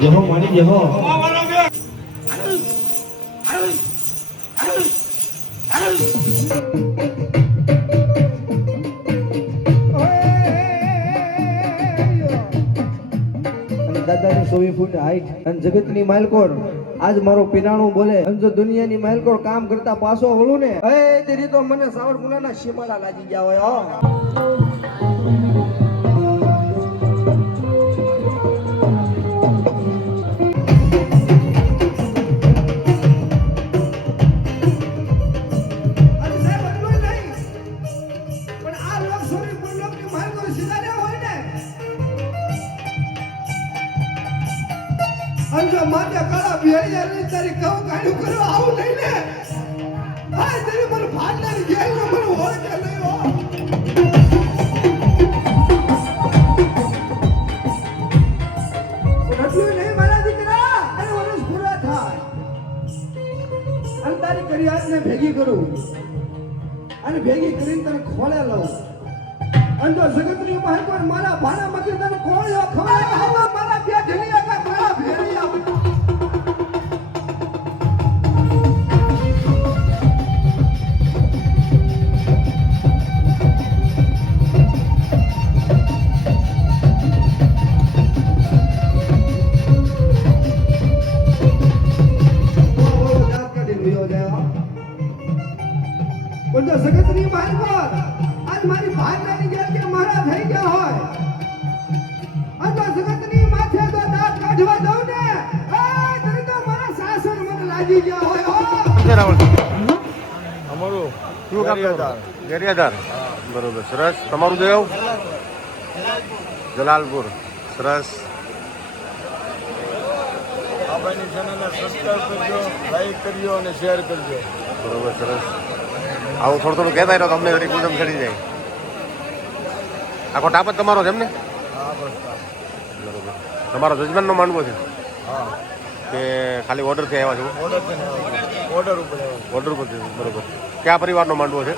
જેહો મારી જેહો દાદાની 24 ફૂટ હાઈટ અને જગતની માલકોર આજ મારો પિરાણું બોલે અને જો દુનિયાની માલકોર કામ કરતા પાછો વળું ને એ તેરી તો મને સાવરકુંડલાના શિમાળા લાગી ગયા હોય હો માથે કાળા ભેળિયાની તારી કહું કાઢ્યું કરો આવું નહીં ને આ તારી મને ફાટનારી ગેલ ને મને ઓળખે નહીં હો રટલું નહીં મારા દીકરા અને વરસ પૂરા થાય અને તારી કરિયાતને ભેગી કરું અને ભેગી કરીને તને ખોળે લઉં અને જો જગતની બહાર કોઈ મારા ભાણા માંથી તને કોળ્યો ખવડાવે મારા બે ઢેલિયા કા મારા ભેળિયા જગતની માલ પર આજ મારી ભાગનાની ગેર કે મારા થઈ ગયા હોય આ તો જગતની માથે તો દાંત કાઢવા દઉં ને આ તને તો મારા સાસર મને લાગી ગયા હોય હો અમારું શું કામ ગેરિયાદાર બરોબર સરસ તમારું દેવ જલાલપુર સરસ આ ભાઈની ચેનલને સબસ્ક્રાઇબ કરજો લાઈક કરજો અને શેર કરજો બરોબર સરસ આવું થોડું થોડું કહેતા રહ્યો તમને જરી કુદમ ચડી જાય આખો ટાપ જ તમારો છે એમ ને બરોબર તમારો જજમાનનો માંડવો છે કે ખાલી ઓર્ડરથી આવ્યા છો ઓર્ડર ઉપર ઓર્ડર પર બરોબર કયા પરિવારનો માંડવો છે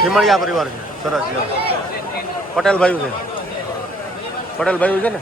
ખીમણિયા પરિવાર છે સરસ પટેલ ભાઈ છે પટેલ ભાઈ છે ને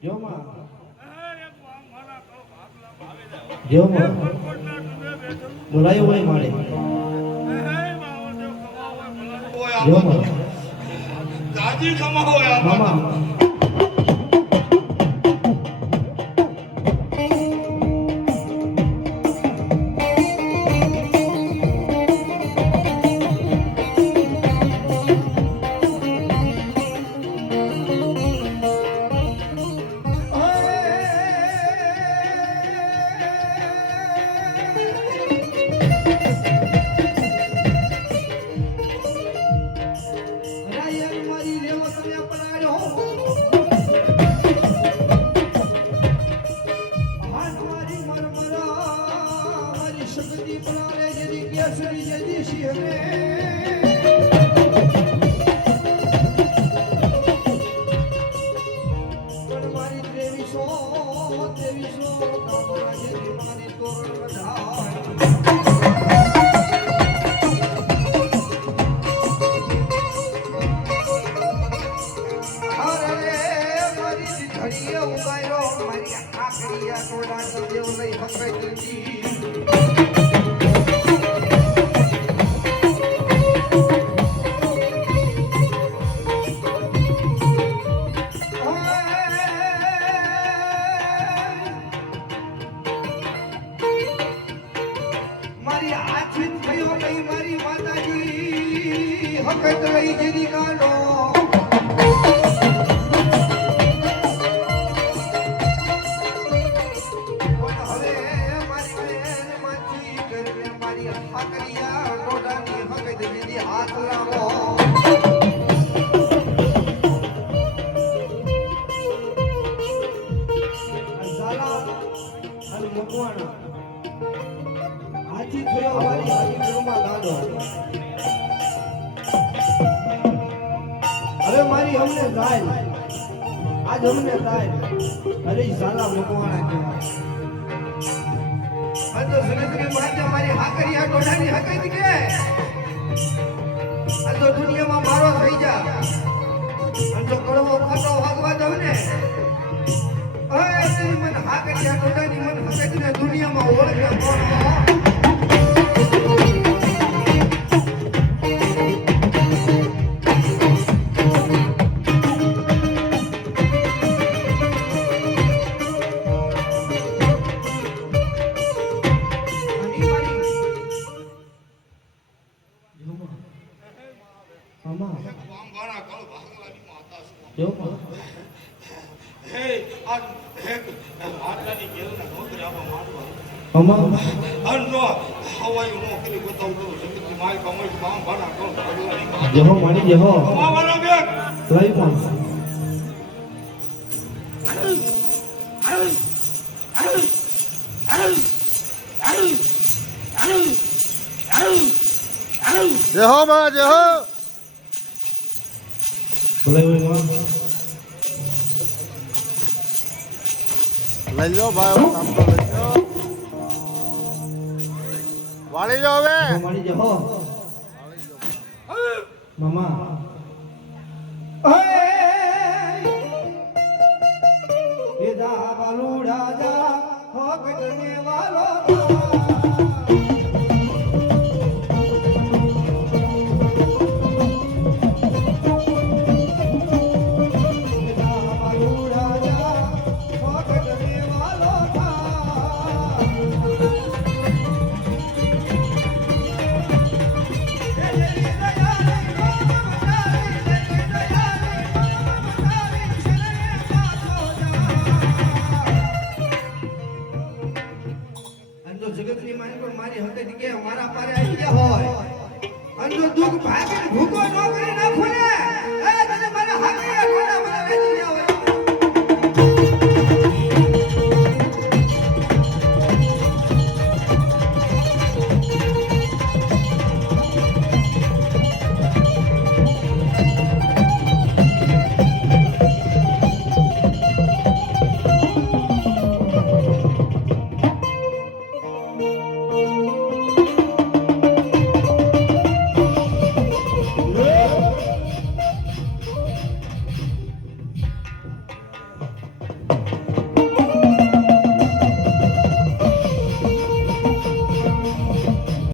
જો માં જો માં બોલાયો હોય મારે જો માં દાદી કમાવો મામા હવે મારી અમને જાય આજ અમને જાય અરે સાલા મકવાણા કહેવાય આ તો સનતરી માતા મારી હાકરિયા ગોડાની હકત કે આ તો દુનિયામાં મારો થઈ જા આ તો કડવો ખાટો વાગવા દઉં ને અરે તું મને હાકરિયા ગોડાની મને હકત ને દુનિયામાં ઓળખે કોણ જહો મારી જહો લઈ પણ જય હો બા જય હો બોલાવ્યો લઈ લો ભાઈ કામ તો લઈ લો વાળી જાઓ હવે મારી જહો મામા એદા બાલુડા જા હોકટને વાલો જગતની માની પર મારી હકત કે મારા પારે આવી ગયા હોય અને જો દુઃખ ભાગે ભૂકો ન કરી નાખો ને